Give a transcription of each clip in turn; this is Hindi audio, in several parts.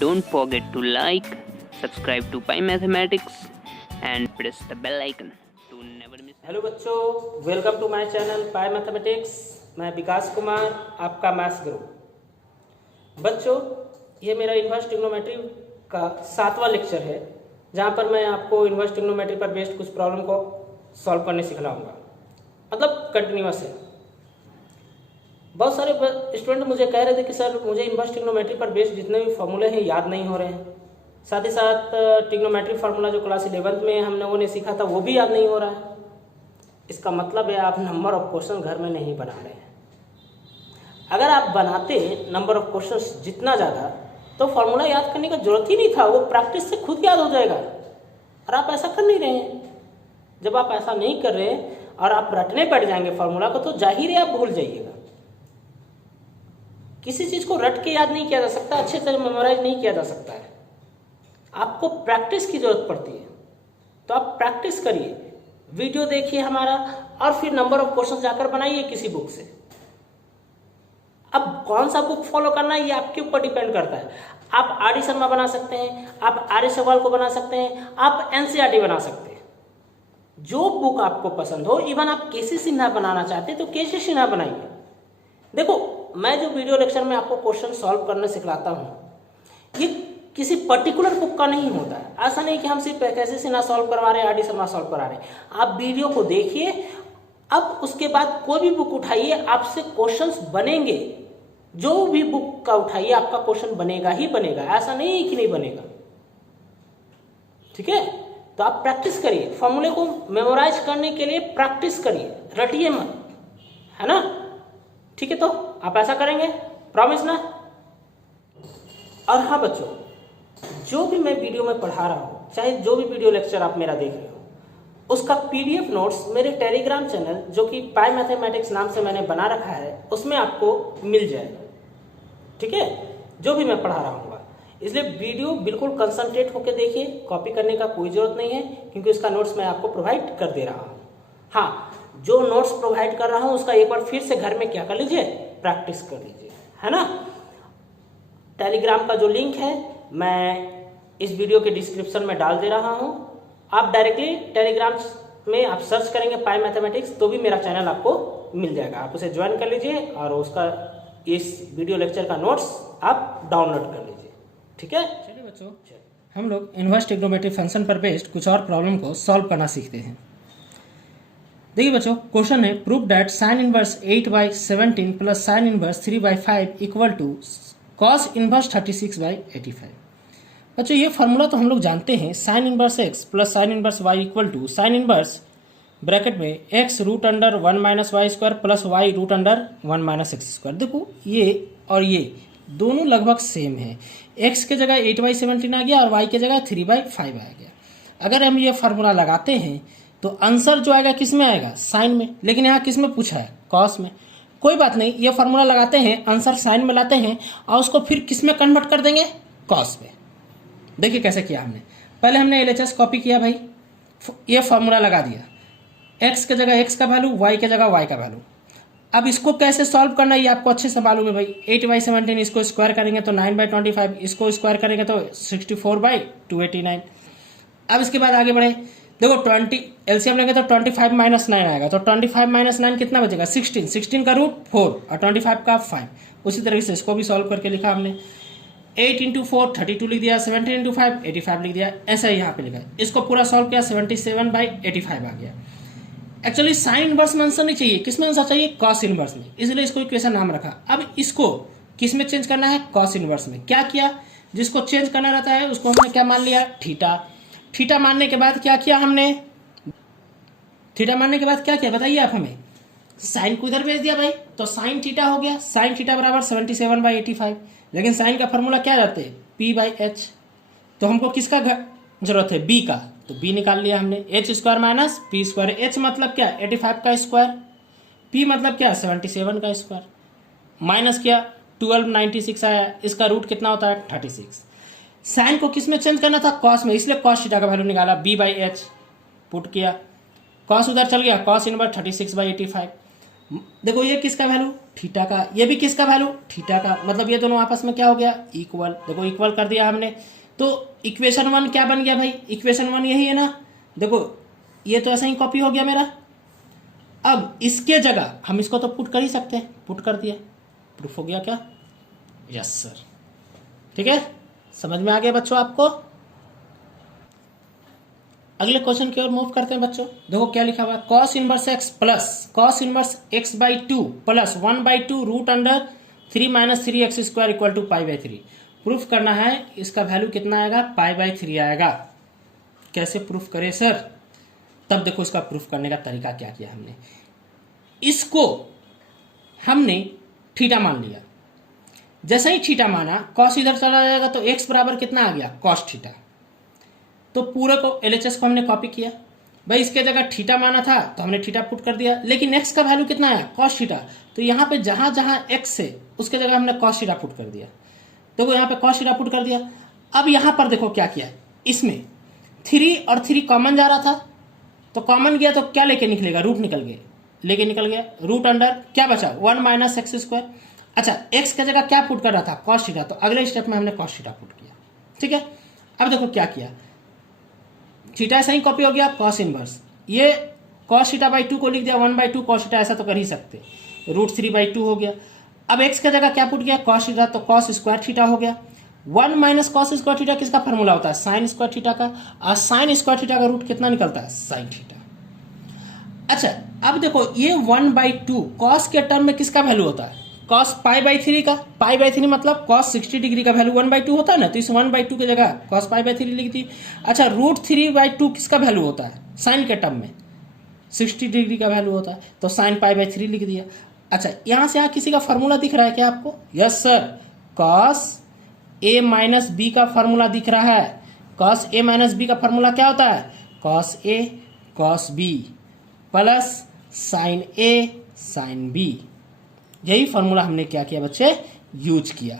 Don't forget to like, subscribe to Pi Mathematics and press the bell icon to never miss. Hello बच्चों, welcome to my channel pi mathematics. मैं विकास कुमार, आपका मैथ्स गुरु। बच्चों, ये मेरा इन्वर्स ट्रिग्नोमेट्री का 7वां लेक्चर है, जहाँ पर मैं आपको इन्वर्स ट्रिग्नोमेट्री पर बेस्ड कुछ प्रॉब्लम को सॉल्व करने सिखलाऊंगा, मतलब कंटिन्यूअस है। बहुत सारे स्टूडेंट मुझे कह रहे थे कि सर मुझे इन्वर्स ट्रिग्नोमेट्री पर बेस्ड जितने भी फॉर्मूले हैं याद नहीं हो रहे हैं, साथ ही साथ ट्रिग्नोमेट्री फार्मूला जो क्लास 11th में हम लोगों ने सीखा था वो भी याद नहीं हो रहा है। इसका मतलब है आप नंबर ऑफ क्वेश्चन घर में नहीं बना रहे हैं। अगर आप बनाते नंबर ऑफ क्वेश्चन जितना ज़्यादा, तो फॉर्मूला याद करने का जरूरत ही नहीं था, वो प्रैक्टिस से खुद याद हो जाएगा। और आप ऐसा कर नहीं रहे हैं। जब आप ऐसा नहीं कर रहे हैं और आप रटने बैठ जाएंगे फॉर्मूला को, तो जाहिर है आप भूल जाइएगा। किसी चीज़ को रट के याद नहीं किया जा सकता, अच्छे से मेमोराइज नहीं किया जा सकता है। आपको प्रैक्टिस की जरूरत पड़ती है, तो आप प्रैक्टिस करिए, वीडियो देखिए हमारा, और फिर नंबर ऑफ क्वेश्चन जाकर बनाइए किसी बुक से। अब कौन सा बुक फॉलो करना है ये आपके ऊपर डिपेंड करता है। आप आर डी शर्मा बना सकते हैं, आप आर एस अग्रवाल को बना सकते हैं, आप एनसीईआरटी बना सकते हैं, जो बुक आपको पसंद हो। इवन आप केसी सिन्हा बनाना चाहते हैं तो केसी सिन्हा बनाइए। देखो, मैं जो वीडियो लेक्चर में आपको क्वेश्चन सॉल्व करना सिखलाता हूँ, ये किसी पर्टिकुलर बुक का नहीं होता है। ऐसा नहीं कि हम सिर्फ कैसे सिन्हा सॉल्व करवा रहे हैं, आर डी शर्मा सॉल्व करा रहे हैं। आप वीडियो को देखिए, अब उसके बाद कोई भी बुक उठाइए, आपसे क्वेश्चंस बनेंगे। जो भी बुक का उठाइए आपका क्वेश्चन बनेगा ही बनेगा, ऐसा नहीं कि नहीं बनेगा। ठीक है, तो आप प्रैक्टिस करिए, फॉर्मूले को मेमोराइज करने के लिए प्रैक्टिस करिए, रटिए मत, है ना। ठीक है, तो आप ऐसा करेंगे, प्रॉमिस ना। और हाँ बच्चों, जो भी मैं वीडियो में पढ़ा रहा हूँ, चाहे जो भी वीडियो लेक्चर आप मेरा देख रहे हो, उसका पीडीएफ नोट्स मेरे टेलीग्राम चैनल जो कि पाई मैथमेटिक्स नाम से मैंने बना रखा है, उसमें आपको मिल जाएगा। ठीक है, जो भी मैं पढ़ा रहा हूँ, इसलिए वीडियो बिल्कुल कंसंट्रेट होकर देखिए, कॉपी करने का कोई जरूरत नहीं है, क्योंकि उसका नोट्स मैं आपको प्रोवाइड कर दे रहा हूँ। हाँ, जो नोट्स प्रोवाइड कर रहा हूँ उसका एक बार फिर से घर में क्या कर लीजिए, प्रैक्टिस कर लीजिए, है ना। टेलीग्राम का जो लिंक है मैं इस वीडियो के डिस्क्रिप्शन में डाल दे रहा हूँ। आप डायरेक्टली टेलीग्राम में आप सर्च करेंगे पाई मैथमेटिक्स, तो भी मेरा चैनल आपको मिल जाएगा। आप उसे ज्वाइन कर लीजिए और उसका इस वीडियो लेक्चर का नोट्स आप डाउनलोड कर लीजिए। ठीक है, चलिए बच्चों, हम लोग इन्वर्स ट्रिग्नोमेट्री फंक्शन पर बेस्ड कुछ और प्रॉब्लम को सॉल्व करना सीखते हैं। देखिए बच्चों, क्वेश्चन है prove that sine inverse 8/17 plus sine inverse 3/5 equal to cos inverse 36/85। बच्चों, ये फार्मूला तो हम लोग जानते हैं, sine inverse x plus sine inverse y equal to sine inverse bracket में x root under 1 minus Y square plus y root under 1 minus X square. देखो, ये और ये दोनों लगभग सेम है। x के जगह 8/17 आ गया और y के जगह 3/5 आ गया। अगर हम ये फार्मूला लगाते हैं तो आंसर जो आएगा किस में आएगा, साइन में। लेकिन यहाँ किस में पूछा है, कॉस में। कोई बात नहीं, ये फार्मूला लगाते हैं, आंसर साइन में लाते हैं और उसको फिर किस में कन्वर्ट कर देंगे, कॉस में। देखिए कैसे किया हमने। पहले हमने एलएचएस कॉपी किया भाई, ये फार्मूला लगा दिया, x के जगह x का वैल्यू, y के जगह y का वैल्यू। अब इसको कैसे सॉल्व करना है ये आपको अच्छे से मालूम है भाई। 8/17 इसको स्क्वायर करेंगे तो 9/25, इसको स्क्वायर करेंगे तो 64/289। अब इसके बाद आगे बढ़े, देखो 20 एलसीएम लेंगे तो 25 माइनस 9 आएगा, तो 25 माइनस 9 कितना बचेगा, 16 का रूट 4 और 25 का 5। उसी तरीके से इसको भी सॉल्व करके लिखा हमने। 8 इंटू 4 32 लिख दिया, 17 इंटू 5 85 लिख दिया, ऐसा ही यहाँ पे लिखा। इसको पूरा सॉल्व किया, 77/85 आ गया। एक्चुअली साइन इनवर्स में आंसर नहीं चाहिए, किस में आंसर चाहिए, कॉस इनवर्स में, इसलिए इसको इक्वेशन नाम रखा। अब इसको किस में चेंज करना है, कॉस इनवर्स में। क्या किया, जिसको चेंज करना रहता है उसको हमने क्या मान लिया, थीटा। थीटा मानने के बाद क्या किया हमने, थीटा मानने के बाद क्या किया बताइए आप हमें, साइन को इधर भेज दिया भाई, तो साइन थीटा हो गया। साइन थीटा बराबर 77/85। लेकिन साइन का फॉर्मूला क्या रहते हैं, p/h। तो हमको किसका जरूरत है, b का, तो b निकाल लिया हमने। h square minus p square. h मतलब क्या, 85 का स्क्वायर। p मतलब क्या, 77 का स्क्वायर। माइनस किया, 1296 आया। इसका रूट कितना होता है, 36। साइन को किस में चेंज करना था, कॉस में, इसलिए कॉस थीटा का वैल्यू निकाला, b/h पुट किया। कॉस उधर चल गया, कॉस इनवर्स 36/85 देखो ये किसका वैल्यू, थीटा का, ये भी किसका वैल्यू, थीटा का, मतलब ये दोनों आपस में क्या हो गया, इक्वल। देखो इक्वल कर दिया हमने, तो इक्वेशन 1 क्या बन गया भाई, इक्वेशन 1 यही है ना। देखो ये तो ऐसा ही कॉपी हो गया मेरा। अब इसके जगह हम इसको तो पुट कर ही सकते हैं, पुट कर दिया, प्रूफ हो गया क्या, यस सर। ठीक है, समझ में आ गया बच्चों आपको। अगले क्वेश्चन की ओर मूव करते हैं बच्चों। देखो क्या लिखा हुआ है, cos inverse x plus cos inverse x by two plus 1/2 root under 3 minus 3 x square equal to π/3। Proof करना है, इसका वैल्यू कितना आएगा, π/3 आएगा। कैसे प्रूफ करें सर, तब देखो इसका प्रूफ करने का तरीका क्या किया हमने। इसको हमने थीटा मान लिया, जैसे ही थीटा माना कॉस इधर चला जाएगा तो एक्स बराबर कितना आ गया, कॉस थीटा। तो पूरे को एलएचएस को हमने कॉपी किया भाई, इसके जगह थीटा माना था तो हमने थीटा पुट कर दिया, लेकिन एक्स का वैल्यू कितना आया, कॉस थीटा। तो यहाँ पे जहां जहां एक्स है उसके जगह हमने कॉस थीटा पुट कर दिया। देखो यहाँ पे कॉस थीटा पुट कर दिया। अब यहाँ पर देखो क्या किया, इसमें 3 और 3 कॉमन जा रहा था, तो कॉमन गया तो क्या लेके निकलेगा, रूट निकल गया, लेके निकल गया, रूट अंडर क्या बचा 1 माइनस एक्स स्क्वायर। अच्छा एक्स की जगह क्या पुट कर रहा था, कॉस थीटा, तो अगले स्टेप में हमने कॉस थीटा पुट किया। ठीक है, अब देखो क्या किया, थीटा ऐसा ही कॉपी हो गया, कॉस इनवर्स, ये कॉस थीटा बाई 2 को लिख दिया 1/2 कॉस थीटा, ऐसा तो कर ही सकते, √3/2 हो गया। अब एक्स की जगह क्या पुट किया, कॉस थीटा, तो कॉस स्क्वायर थीटा हो गया। 1 माइनस कॉस स्क्वायर थीटा किसका फॉर्मूला होता है, साइन स्क्वायर थीटा का, और साइन स्क्वायर थीटा का रूट कितना निकलता है, साइन थीटा। अच्छा अब देखो ये 1/2 कॉस के टर्म में किसका वैल्यू होता है, कॉस π/3 का, π/3 मतलब कॉस 60 डिग्री का वैल्यू 1/2 होता है ना, तो इस 1/2 की जगह कॉस π/3 लिख दी। अच्छा √3/2 किसका वैल्यू होता है, साइन के टर्म में 60 डिग्री का वैल्यू होता है, तो साइन π/3 लिख दिया। अच्छा यहाँ से यहाँ किसी का फॉर्मूला दिख रहा है क्या आपको, yes sir, cos a minus B का फॉर्मूला दिख रहा है। कॉस a माइनस बी का फॉर्मूला क्या होता है, cos a cos b plus sine a sine b। यही फॉर्मूला हमने क्या किया बच्चे, यूज किया।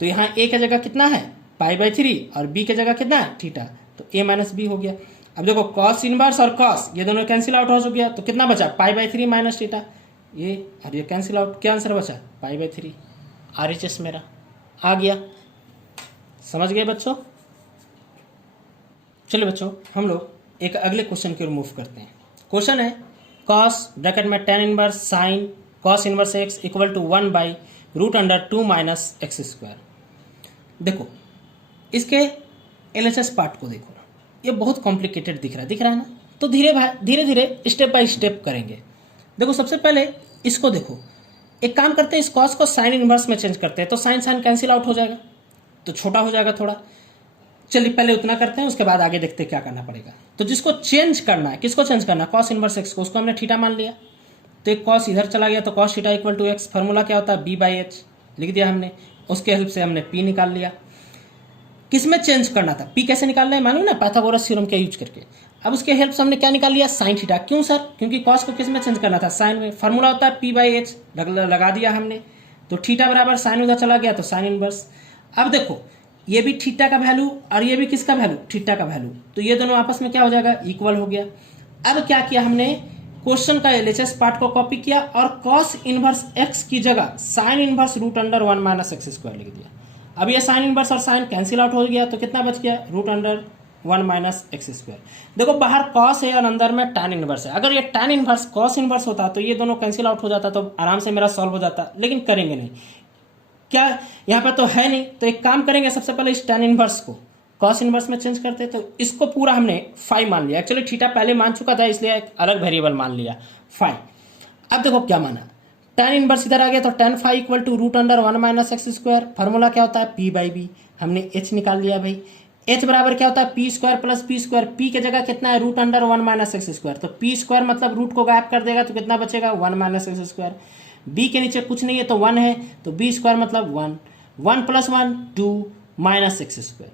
तो यहाँ a की जगह कितना है, π/3, और b की जगह कितना है, थीटा, तो a माइनस बी हो गया। अब देखो कॉस इनवर्स और कॉस ये दोनों कैंसिल आउट हो गया, तो कितना बचा, π/3 माइनस थीटा, ये और ये कैंसिल आउट, क्या आंसर बचा, π/3। RHS मेरा आ गया, समझ गए बच्चों। चलिए बच्चों हम लोग एक अगले क्वेश्चन की ओर मूव करते हैं। क्वेश्चन है कॉस ब्रैकेट में tan inverse sine cos inverse X equal to 1/√2 minus X square. देखो इसके एलएचएस पार्ट को देखो, ये बहुत कॉम्प्लिकेटेड दिख रहा है ना, तो धीरे धीरे स्टेप बाय स्टेप करेंगे। देखो सबसे पहले इसको देखो, एक काम करते हैं, इस कॉस को साइन इनवर्स में चेंज करते हैं, तो साइन साइन कैंसिल आउट हो जाएगा, तो छोटा हो जाएगा थोड़ा। चलिए पहले उतना करते हैं, उसके बाद आगे देखते हैं क्या करना पड़ेगा। तो जिसको चेंज करना है, किसको चेंज करना है, कॉस इनवर्स एक्स को, उसको हमने थीटा मान लिया, तो एक कॉस इधर चला गया, तो cos theta equal to X, formula क्या होता है, b/h लिख दिया हमने, उसके हेल्प से हमने p निकाल लिया। किसमें चेंज करना था, p कैसे निकालना है मालूम ना, पाइथागोरस थ्योरम का यूज करके। अब उसके हेल्प से हमने क्या निकाल लिया, साइन थीटा। क्यों सर, क्योंकि कॉस को किस में चेंज करना था, साइन में, फॉर्मूला होता है p/h, लगा दिया हमने, तो थीटा बराबर साइन उधर चला गया, तो साइन इनवर्स। अब देखो ये भी थीटा का वैल्यू और ये भी किसका वैल्यू, थीटा का वैल्यू, तो ये दोनों आपस में क्या हो जाएगा, इक्वल हो गया। अब क्या किया हमने, क्वेश्चन का एलएचएस पार्ट को कॉपी किया और कॉस इनवर्स एक्स की जगह sign inverse √1 minus X square लिख दिया। अब ये साइन इनवर्स और साइन कैंसिल आउट हो गया, तो कितना बच गया, √1 माइनस एक्स स्क्वायर। देखो बाहर कॉस है और अंदर में tan इनवर्स है, अगर ये tan इनवर्स कॉस इनवर्स होता तो ये दोनों कैंसिल आउट हो जाता, तो आराम से मेरा सॉल्व हो जाता, लेकिन करेंगे नहीं, क्या यहाँ पर तो है नहीं। तो एक काम करेंगे, सबसे पहले इस tan इनवर्स को कॉस इनवर्स में चेंज करते, तो इसको पूरा हमने फाई मान लिया। एक्चुअली थीटा पहले मान चुका था, इसलिए एक अलग वेरिएबल मान लिया फाई। अब देखो क्या माना, tan इनवर्स इधर आ गया, तो tan phi equal to √1 minus X square, formula क्या होता है, p/b, हमने h निकाल लिया भाई। h बराबर क्या होता है, p square plus p square, p की जगह कितना है, √1 माइनस एक्स स्क्वायर, तो p स्क्वायर मतलब रूट को गायब कर देगा, तो कितना बचेगा, 1 माइनस एक्स स्क्वायर। b के नीचे कुछ नहीं है तो 1 है, तो b स्क्वायर मतलब 1 प्लस 1 2 माइनस एक्स स्क्वायर।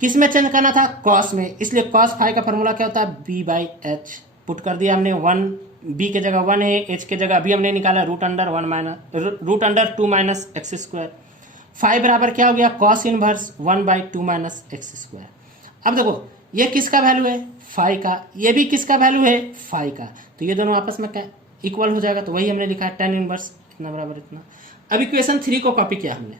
किस में चेंज करना था, कॉस में, इसलिए कॉस फाई का फॉर्मूला क्या होता है, b/h, पुट कर दिया हमने। 1 b के जगह 1 है, h के जगह अभी हमने निकाला √2 माइनस एक्स स्क्वायर। फाई बराबर क्या हो गया, cos inverse 1/2 minus X square. अब देखो ये किसका वैल्यू है, फाई का, ये भी किसका वैल्यू है, फाई का, तो ये दोनों आपस में क्या इक्वल हो जाएगा, तो वही हमने लिखा है tan इनवर्स इतना बराबर इतना। अब इक्वेशन 3 को कॉपी किया हमने,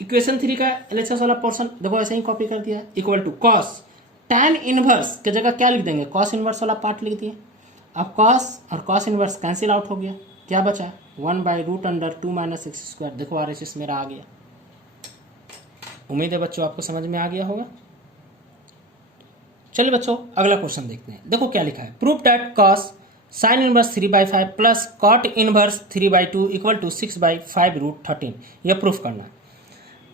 इक्वेशन 3 का एलएचएस वाला पोर्शन देखो ऐसे ही कॉपी कर दिया, equal to cos tan inverse की जगह क्या लिख देंगे, कॉस इनवर्स वाला पार्ट लिख दिए। अब कॉस और कॉस इनवर्स कैंसिल आउट हो गया, क्या बचा 1/√2 - x²। देखो आरएचएस मेरा आ गया। उम्मीद है बच्चों आपको समझ में आ गया होगा। चलिए बच्चों अगला क्वेश्चन देखते हैं। देखो क्या लिखा है, prove that cos sine inverse 3/5 plus cot inverse 3/2 equal to 6/5√13। यह प्रूफ करना है।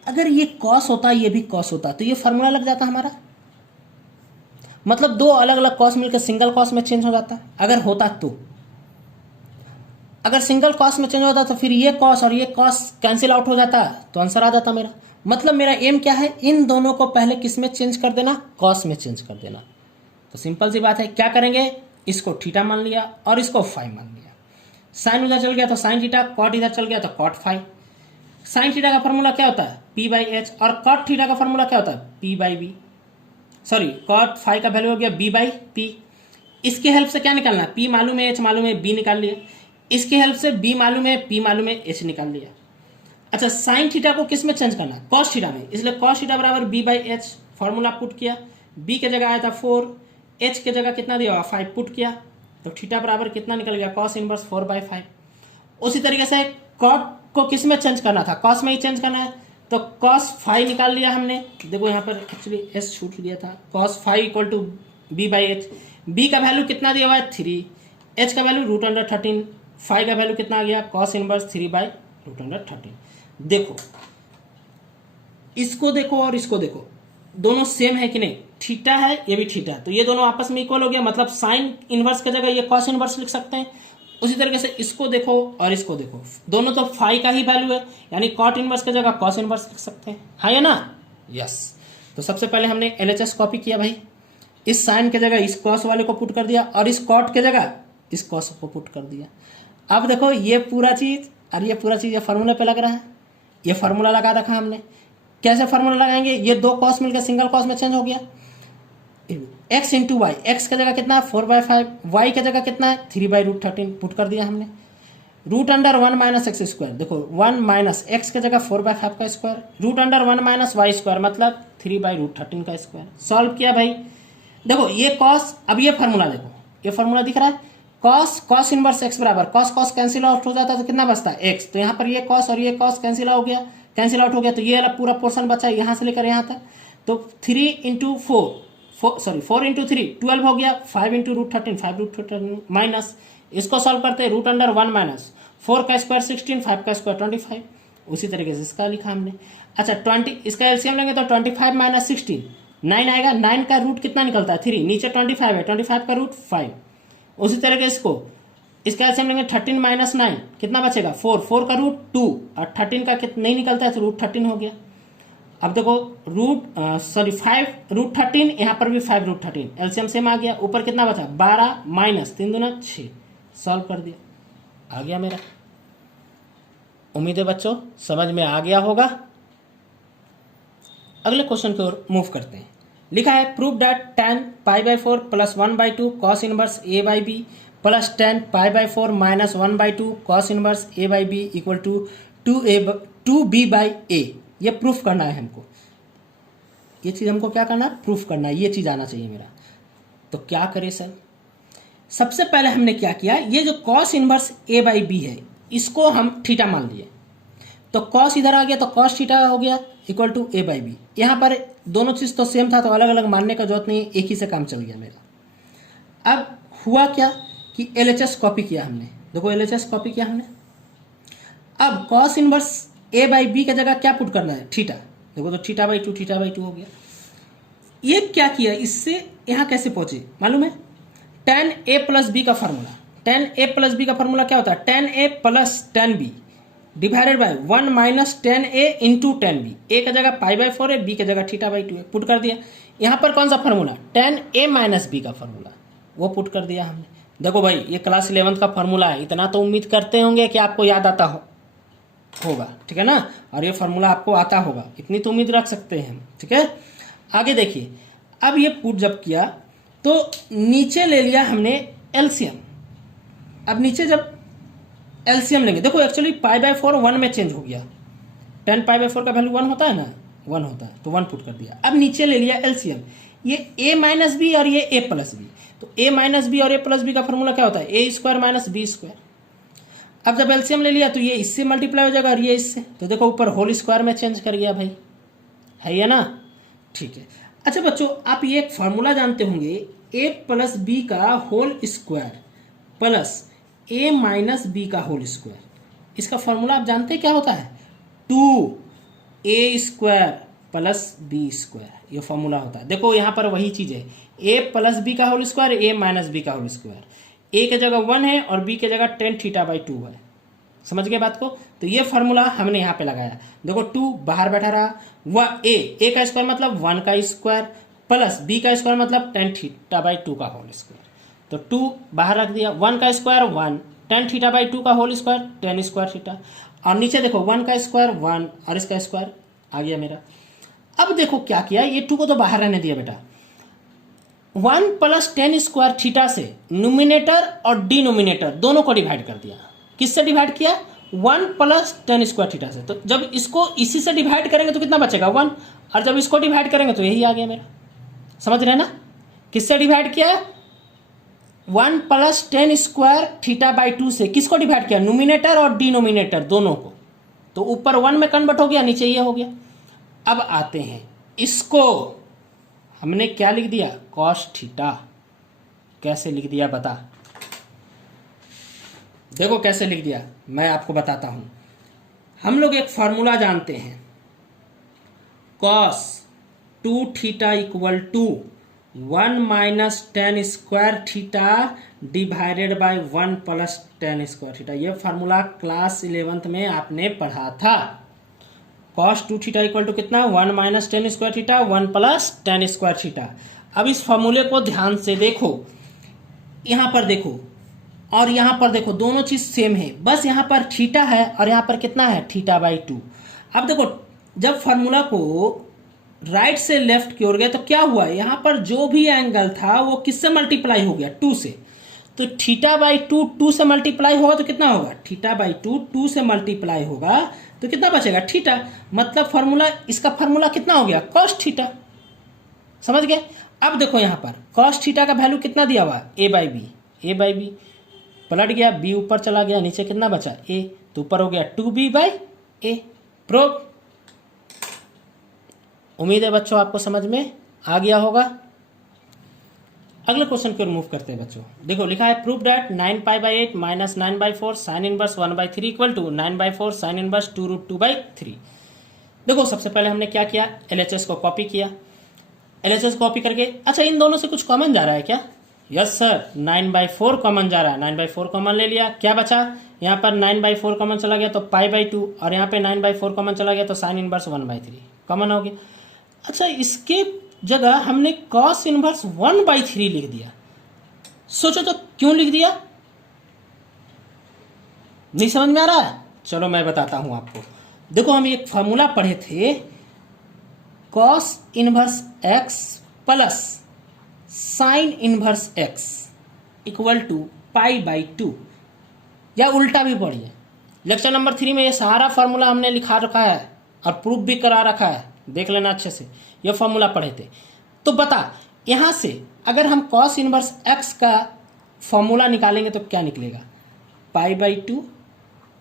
अगर ये कॉस होता ये भी कॉस होता तो ये फार्मूला लग जाता हमारा, मतलब दो अलग अलग कॉस मिलकर सिंगल कॉस में चेंज हो जाता अगर होता तो। अगर सिंगल कॉस में चेंज होता तो फिर ये कॉस और ये कॉस कैंसिल आउट हो जाता तो आंसर आ जाता मेरा। मतलब मेरा एम क्या है, इन दोनों को पहले किस में चेंज कर देना, कॉस में चेंज कर देना। तो सिंपल सी बात है, क्या करेंगे, इसको थीटा मान लिया और इसको फाई मान लिया। साइन उधर चल गया तो साइन थीटा, कॉट इधर चल गया तो कॉट फाई। साइन थीटा का फॉर्मूला क्या होता है p/h और कॉट थीटा का फॉर्मूला क्या होता है p/b। सॉरी कॉट फाई का वैल्यू हो गया b/p। इसके हेल्प से क्या निकालना है, p मालूम है, h मालूम है, b निकाल लिया। इसके हेल्प से b मालूम है, p मालूम है, h निकाल लिया। अच्छा साइन थीटा को किस में चेंज करना है, कॉस थीटा में, इसलिए कॉस थीटा बराबर b/h फॉर्मूला पुट किया। b के जगह आया था 4, h के जगह कितना दिया हुआ 5 पुट किया, तो थीटा बराबर कितना निकल गया, कॉस इनवर्स 4/5। उसी तरीके से कॉट को किस में चेंज करना था, कॉस में ही चेंज करना है, तो कॉस फाई निकाल लिया हमने। देखो यहाँ पर एक्चुअली एस छूट दिया था, cos phi equal to b/h। b का वैल्यू कितना दिया हुआ है 3, h का वैल्यू √13, फाई का वैल्यू कितना आ गया, कॉस इनवर्स 3/√13। देखो इसको देखो और इसको देखो, दोनों सेम है कि नहीं, थीटा है ये भी थीटा है, तो ये दोनों आपस में इक्वल हो गया, मतलब साइन इनवर्स की जगह ये कॉस इनवर्स लिख सकते हैं। उसी तरीके से इसको देखो और इसको देखो, दोनों तो फाई का ही वैल्यू है, यानी कॉट इनवर्स की जगह कॉस इनवर्स लिख सकते हैं, हाँ या ना, यस। तो सबसे पहले हमने एलएचएस कॉपी किया भाई, इस साइन की जगह इस कॉस वाले को पुट कर दिया और इस कॉट की जगह इस कॉस को पुट कर दिया। अब देखो ये पूरा चीज और ये पूरा चीज ये फार्मूले पे लग रहा है, ये फार्मूला लगा रखा हमने। कैसे फार्मूला लगाएंगे, ये दो कॉस मिलकर सिंगल कॉस में चेंज हो गया, x इंटू वाई, एक्स की जगह कितना है 4/5, वाई की जगह कितना है 3/√13 पुट कर दिया हमने। √1 - x², देखो 1 माइनस एक्स की जगह 4/5 का स्क्वायर, √1 - y² मतलब 3/√13 का स्क्वायर। सॉल्व किया भाई, देखो ये कॉस, अब ये फार्मूला देखो, ये फार्मूला दिख रहा है, कॉस इनवर्स x बराबर कॉस कैंसिल आउट हो जाता है तो कितना बचता है x, तो यहाँ पर ये कॉस और ये कॉस कैंसिल आउट हो गया, तो ये वाला पूरा पोर्शन बचा यहाँ से लेकर यहाँ तक, तो 4 इंटू 3 12 हो गया, 5 इंटू √13 5√13 माइनस, इसको सॉल्व करते हैं √1 - 4 का स्क्वायर 16, 5 का स्क्वायर 25। उसी तरीके से इसका लिखा हमने। अच्छा 20, इसका एलसीएम लेंगे तो 25 - 16 9 आएगा, 9 का रूट कितना निकलता है 3, नीचे 25 है, 25 का रूट 5। उसी तरह के इसका एलसीएम लेंगे 13 - 9 कितना बचेगा 4, 4 का रूट 2 और 13 का नहीं निकलता है तो √13 हो गया। अब देखो 5√13, यहाँ पर भी 5√13, एलसीएम सेम आ गया, ऊपर कितना बचा 12 माइनस 3 दूना 6, सॉल्व कर दिया, आ गया मेरा। उम्मीद है बच्चों समझ में आ गया होगा। अगले क्वेश्चन की ओर मूव करते हैं। लिखा है prove that tan π/4 plus 1/2 cos inverse a/b plus tan π/4 minus 1/2 cos inverse a/b equal to 2b/a। ये प्रूफ करना है हमको, ये चीज़ हमको क्या करना है, प्रूफ करना है, ये चीज़ आना चाहिए मेरा। तो क्या करें सर, सबसे पहले हमने क्या किया, ये जो कॉस इनवर्स a/b है इसको हम थीटा मान लिए, तो कॉस इधर आ गया तो कॉस थीटा हो गया इक्वल टू a/b। यहाँ पर दोनों चीज़ तो सेम था तो अलग अलग मानने का जरूरत नहीं, एक ही से काम चल गया मेरा। अब हुआ क्या कि एलएचएस कॉपी किया हमने, देखो एलएचएस कॉपी किया हमने। अब कॉस इनवर्स a/b की जगह क्या पुट करना है, थीटा, देखो तो थीटा/2 हो गया। ये क्या किया, इससे यहाँ कैसे पहुंचे मालूम है, tan a + b का फार्मूला, tan a + b का फार्मूला क्या होता है, tan a + tan b divided by 1 minus tan a into tan b। a की जगह π/4 है, b की जगह θ/2 है, पुट कर दिया। यहाँ पर कौन सा फार्मूला, tan a - b का फार्मूला, वो पुट कर दिया हमने। देखो भाई ये क्लास 11th का फार्मूला है, इतना तो उम्मीद करते होंगे कि आपको याद आता होगा, ठीक है ना, और ये फार्मूला आपको आता होगा, इतनी तो उम्मीद रख सकते हैं हम, ठीक है। आगे देखिए, अब ये पुट जब किया तो नीचे ले लिया हमने एलसीएम। अब नीचे जब एलसीएम लेंगे। देखो एक्चुअली पाई बाय 4 1 में चेंज हो गया, 10 पाई बाय 4 का वैल्यू 1 होता है ना, 1 होता है, तो 1 पुट कर दिया। अब नीचे ले लिया एलसीएम, ये a माइनस बी और ये a प्लस बी, तो a माइनस बी और a प्लस बी का फॉर्मूला क्या होता है, ए स्क्वायर माइनस बी स्क्वायर। अब जब एलसीएम ले लिया तो ये इससे मल्टीप्लाई हो जाएगा और ये इससे, तो देखो ऊपर होल स्क्वायर में चेंज कर गया भाई, है ये ना, ठीक है। अच्छा बच्चों, आप ये एक फार्मूला जानते होंगे, a प्लस बी का whole square plus a minus B का होल स्क्वायर, इसका फार्मूला आप जानते हैं क्या होता है, 2a square plus B square, ये फॉर्मूला होता है। देखो यहाँ पर वही चीज़ है, a प्लस बी का whole square, a minus B का होल स्क्वायर, a के जगह 1 है और b के जगह tan थीटा बाई 2 है। समझ गए बात को, तो ये फार्मूला हमने यहाँ पे लगाया। देखो 2 बाहर बैठा रहा, वह a का स्क्वायर मतलब 1 का स्क्वायर प्लस b का स्क्वायर मतलब tan थीटा बाई 2 का होल स्क्वायर, तो 2 बाहर रख दिया, 1 का स्क्वायर 1, tan थीटा बाई 2 का whole square tan square theta, और नीचे देखो 1 का स्क्वायर 1 और इसका स्क्वायर आ गया मेरा। अब देखो क्या किया, ये 2 को तो बाहर रहने दिया बेटा, 1 प्लस tan स्क्वायर थीटा से न्यूमिनेटर और डिनोमिनेटर दोनों को डिवाइड कर दिया। किससे डिवाइड किया, 1 प्लस tan स्क्वायर थीटा से। तो जब इसको इसी से डिवाइड करेंगे तो कितना बचेगा 1, और जब इसको डिवाइड करेंगे तो यही आ गया मेरा। समझ रहे हैं ना, किससे डिवाइड किया, 1 plus tan square theta by 2 से किसको डिवाइड किया, न्यूमिनेटर और डिनोमिनेटर दोनों को, तो ऊपर 1 में कन्वर्ट हो गया, नीचे ये हो गया। अब आते हैं, इसको हमने क्या लिख दिया, cos थीटा। कैसे लिख दिया बता, देखो कैसे लिख दिया, मैं आपको बताता हूं। हम लोग एक फॉर्मूला जानते हैं, cos 2 theta equal to 1 minus tan square theta divided by 1 plus tan square theta. यह फार्मूला क्लास 11th में आपने पढ़ा था। cos 2 थीटा इक्वल टू कितना, 1 minus tan square theta 1 plus tan square theta. अब इस फॉर्मूले को ध्यान से देखो, यहां पर देखो और यहां पर देखो, दोनों चीज सेम है, बस यहां पर थीटा है और यहां पर कितना है, थीटा बाई 2। अब देखो जब फार्मूला को राइट से लेफ्ट की ओर गया तो क्या हुआ, यहां पर जो भी एंगल था वो किससे मल्टीप्लाई हो गया, 2 से। तो थीटा बाई 2 2 से मल्टीप्लाई होगा तो कितना होगा, थीटा बाई 2 2 से मल्टीप्लाई होगा तो कितना बचेगा, थीटा। मतलब फार्मूला, इसका फार्मूला कितना हो गया, cos थीटा। समझ गए। अब देखो यहां पर cos थीटा का वैल्यू कितना दिया हुआ, a बाई बी, पलट गया, b ऊपर चला गया, नीचे कितना बचा, a, तो ऊपर हो गया 2b बाई a। प्रूफ। उम्मीद है बच्चों आपको समझ में आ गया होगा। अगले क्वेश्चन को रिमूव करते हैं बच्चों। देखो लिखा है, proof that 9 pi by 8 minus 9 by 4 sine inverse 1 by 3 equal to 9 by 4 sine inverse 2 root 2 by 3। देखो सबसे पहले हमने क्या किया, LHS को कॉपी किया, LHS कॉपी करके, अच्छा इन दोनों से कुछ कॉमन जा रहा है क्या, यस सर, 9 बाई 4 कॉमन जा रहा है, 9 बाई 4 कॉमन ले लिया, क्या बचा, यहाँ पर 9 बाई 4 कॉमन चला गया तो पाई बाई 2, और यहाँ पे 9 बाई 4 कॉमन चला गया तो साइन इनवर्स 1 बाई 3 कॉमन हो गया। अच्छा इसके जगह हमने कॉस इनवर्स 1 बाई 3 लिख दिया। सोचो तो क्यों लिख दिया, नहीं समझ में आ रहा है, चलो मैं बताता हूं आपको। देखो हम एक फॉर्मूला पढ़े थे, cos inverse x plus sine inverse x equal to pi by 2, या उल्टा भी पढ़िए। लेक्चर नंबर 3 में ये सारा फॉर्मूला हमने लिखा रखा है और प्रूफ भी करा रखा है, देख लेना अच्छे से, ये फॉर्मूला पढ़े थे। तो बता यहां से अगर हम कॉस इनवर्स x का फॉर्मूला निकालेंगे तो क्या निकलेगा, पाई by 2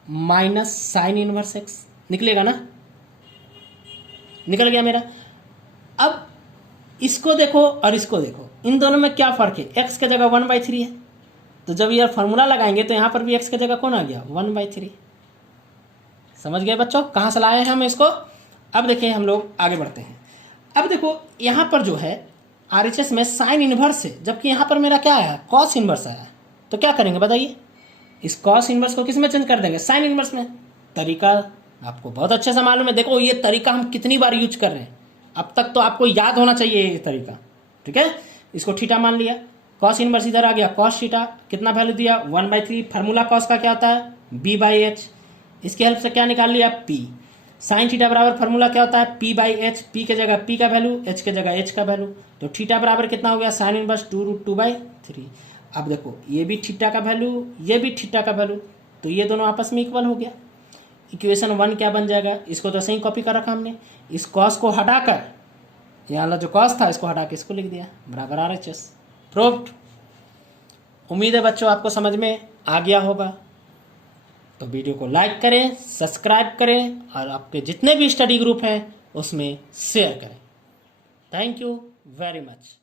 minus sign inverse x निकलेगा ना, निकल गया मेरा। अब इसको देखो और इसको देखो, इन दोनों में क्या फर्क है, x के जगह 1 बाई 3 है, तो जब ये फॉर्मूला लगाएंगे तो यहां पर भी x के जगह कौन आ गया, 1 बाई 3। समझ गए बच्चों कहां से लाए हैं हम इसको। अब देखिए हम लोग आगे बढ़ते हैं। अब देखो यहां पर जो है RHS में साइन इनवर्स है, जबकि यहां पर मेरा क्या आया, कॉस इनवर्स आया, तो क्या करेंगे बताइए, इस कॉस इनवर्स को किस में चेंज कर देंगे, साइन इनवर्स में। तरीका आपको बहुत अच्छे से मालूम है, देखो ये तरीका हम कितनी बार यूज कर रहे हैं, अब तक तो आपको याद होना चाहिए ये तरीका, ठीक है। इसको थीटा मान लिया, कॉस इनवर्स इधर आ गया, कॉस थीटा कितना वैल्यू दिया, 1 बाई 3। फार्मूला कॉस का क्या होता है, b बाई एच, इसकी हेल्प से क्या निकाल लिया, p। साइन थीटा बराबर फार्मूला क्या होता है, p बाई एच, p के जगह p का वैल्यू, h के जगह h का वैल्यू, तो थीटा बराबर कितना हो गया, साइन इनवर्स 2 रूट 2 बाई 3। अब देखो ये भी थीटा का वैल्यू, ये भी थीटा का वैल्यू, तो ये दोनों आपस में इक्वल हो गया। इक्वेशन 1 क्या बन जाएगा, इसको तो सही कॉपी कर रखा हमने, इस कॉस को हटाकर यहाँ वाला जो कॉस था इसको हटा के इसको लिख दिया बराबर RHS। प्रूव्ड। उम्मीद है बच्चों आपको समझ में आ गया होगा। तो वीडियो को लाइक करें, सब्सक्राइब करें और आपके जितने भी स्टडी ग्रुप हैं उसमें शेयर करें। Thank you very much.